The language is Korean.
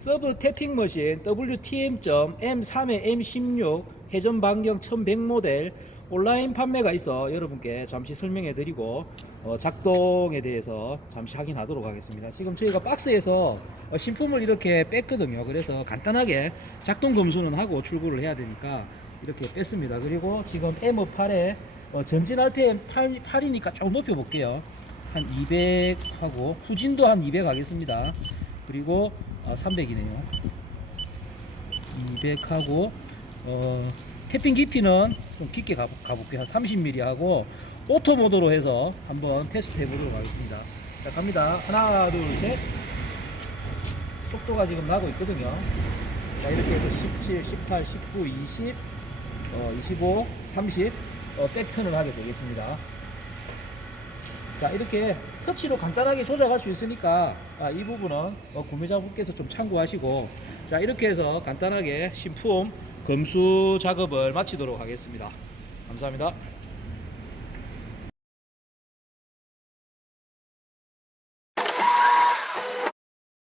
서브 태핑 머신 WTM.M3의 M16 회전 반경 1100 모델 온라인 판매가 있어 여러분께 잠시 설명해 드리고 어, 작동에 대해서 잠시 확인하도록 하겠습니다. 지금 저희가 박스에서 어, 신품을 이렇게 뺐거든요. 그래서 간단하게 작동 검수는 하고 출고를 해야 되니까 이렇게 뺐습니다. 그리고 지금 M8에 어, 전진 RPM 8, 8이니까 조금 높여 볼게요. 한 200 하고 후진도 한 200 하겠습니다. 그리고 아, 300이네요. 200 하고 어, 태핑 깊이는 좀 깊게 가, 가볼게요. 한 30mm 하고 오토 모드로 해서 한번 테스트 해보도록 하겠습니다. 자 갑니다. 하나 둘 셋. 속도가 지금 나고 있거든요. 자 이렇게 해서 17, 18, 19, 20, 어, 25, 30 어, 백턴을 하게 되겠습니다. 자 이렇게 터치로 간단하게 조작할 수 있으니까 아, 이 부분은 어, 구매자분께서 좀 참고하시고 자 이렇게 해서 간단하게 신품 검수 작업을 마치도록 하겠습니다. 감사합니다